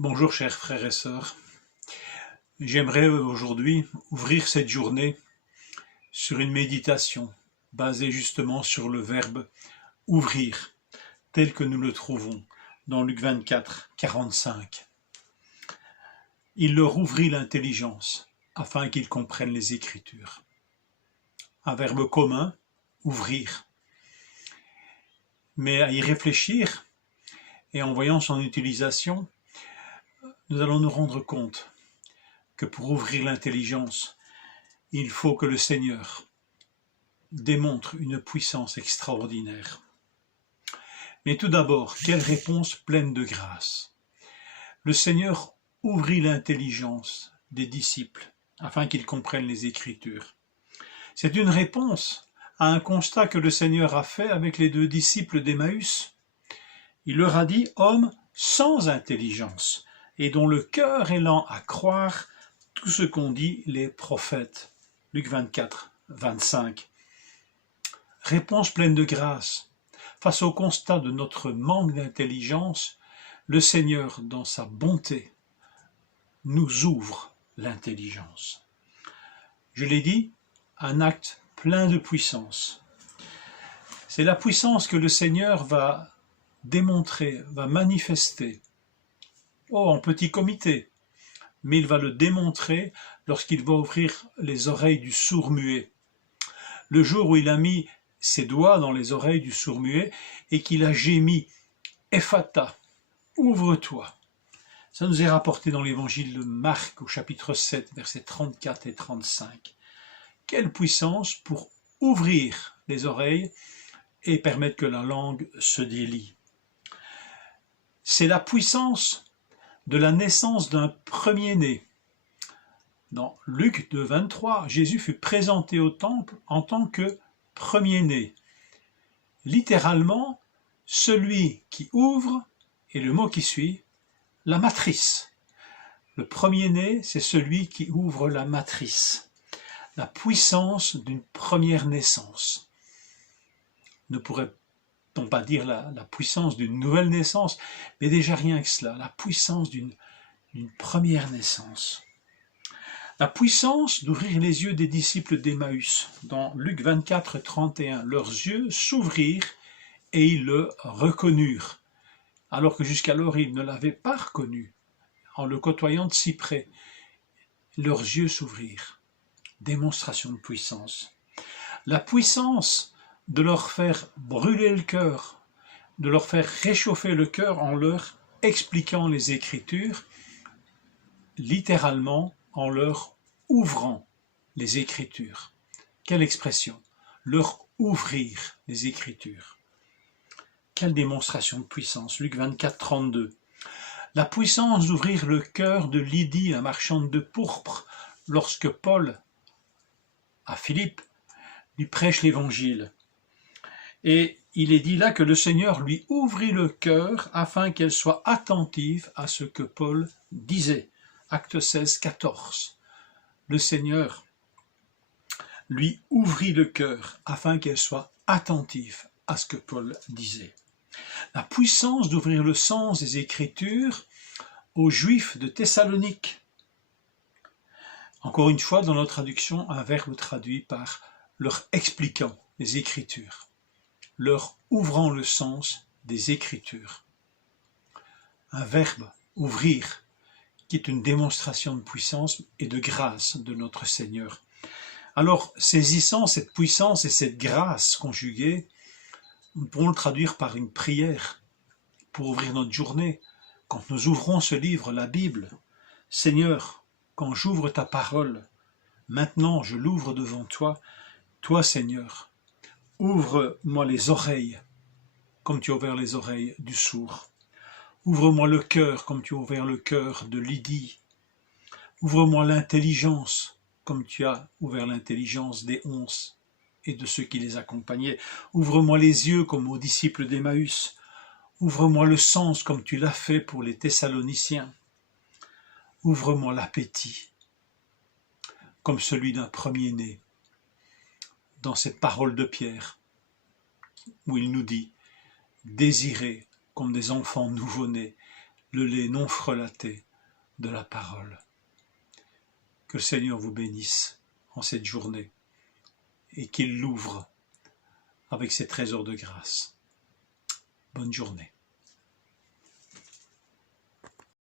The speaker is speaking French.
Bonjour chers frères et sœurs, j'aimerais aujourd'hui ouvrir cette journée sur une méditation basée justement sur le verbe ouvrir, tel que nous le trouvons dans Luc 24, 45. Il leur ouvrit l'intelligence afin qu'ils comprennent les Écritures. Un verbe commun, ouvrir. Mais à y réfléchir et en voyant son utilisation, nous allons nous rendre compte que pour ouvrir l'intelligence, il faut que le Seigneur démontre une puissance extraordinaire. Mais tout d'abord, quelle réponse pleine de grâce. Le Seigneur ouvrit l'intelligence des disciples afin qu'ils comprennent les Écritures. C'est une réponse à un constat que le Seigneur a fait avec les deux disciples d'Emmaüs. Il leur a dit « Hommes sans intelligence » et dont le cœur est lent à croire tout ce qu'ont dit les prophètes. Luc 24, 25. Réponse pleine de grâce. Face au constat de notre manque d'intelligence, le Seigneur, dans sa bonté, nous ouvre l'intelligence. Je l'ai dit, un acte plein de puissance. C'est la puissance que le Seigneur va démontrer, va manifester, en petit comité, mais il va le démontrer lorsqu'il va ouvrir les oreilles du sourd-muet. Le jour où il a mis ses doigts dans les oreilles du sourd-muet et qu'il a gémi « Ephata, ouvre-toi ». Ça nous est rapporté dans l'évangile de Marc au chapitre 7, versets 34 et 35. Quelle puissance pour ouvrir les oreilles et permettre que la langue se délie. C'est la puissance de la naissance d'un premier-né. Dans Luc 2, 23, Jésus fut présenté au temple en tant que premier-né. Littéralement, celui qui ouvre, et le mot qui suit, la matrice. Le premier-né, c'est celui qui ouvre la matrice. La puissance d'une première naissance. Ne pourrait-on pas dire la puissance d'une nouvelle naissance, mais déjà rien que cela, la puissance d'une première naissance. La puissance d'ouvrir les yeux des disciples d'Emmaüs. Dans Luc 24, 31, leurs yeux s'ouvrirent et ils le reconnurent, alors que jusqu'alors ils ne l'avaient pas reconnu. En le côtoyant de si près, leurs yeux s'ouvrirent. Démonstration de puissance. La puissance de leur faire brûler le cœur, de leur faire réchauffer le cœur en leur expliquant les Écritures, littéralement en leur ouvrant les Écritures. Quelle expression! Leur ouvrir les Écritures. Quelle démonstration de puissance! Luc 24, 32. La puissance d'ouvrir le cœur de Lydie, la marchande de pourpre, lorsque Paul, à Philippe, lui prêche l'Évangile. Et il est dit là que le Seigneur lui ouvrit le cœur afin qu'elle soit attentive à ce que Paul disait. Acte 16, 14. Le Seigneur lui ouvrit le cœur afin qu'elle soit attentive à ce que Paul disait. La puissance d'ouvrir le sens des Écritures aux Juifs de Thessalonique. Encore une fois, dans notre traduction, un verbe traduit par leur expliquant les Écritures, leur ouvrant le sens des Écritures. Un verbe, ouvrir, qui est une démonstration de puissance et de grâce de notre Seigneur. Alors, saisissant cette puissance et cette grâce conjuguée, nous pourrons le traduire par une prière pour ouvrir notre journée. Quand nous ouvrons ce livre, la Bible, Seigneur, quand j'ouvre ta parole, maintenant je l'ouvre devant toi, toi Seigneur, ouvre-moi les oreilles, comme tu as ouvert les oreilles du sourd. Ouvre-moi le cœur, comme tu as ouvert le cœur de Lydie. Ouvre-moi l'intelligence, comme tu as ouvert l'intelligence des 11 et de ceux qui les accompagnaient. Ouvre-moi les yeux, comme aux disciples d'Emmaüs. Ouvre-moi le sens, comme tu l'as fait pour les Thessaloniciens. Ouvre-moi l'appétit, comme celui d'un premier-né. Dans cette parole de Pierre, où il nous dit « Désirez, comme des enfants nouveau-nés, le lait non frelaté de la parole. Que le Seigneur vous bénisse en cette journée et qu'il l'ouvre avec ses trésors de grâce. Bonne journée.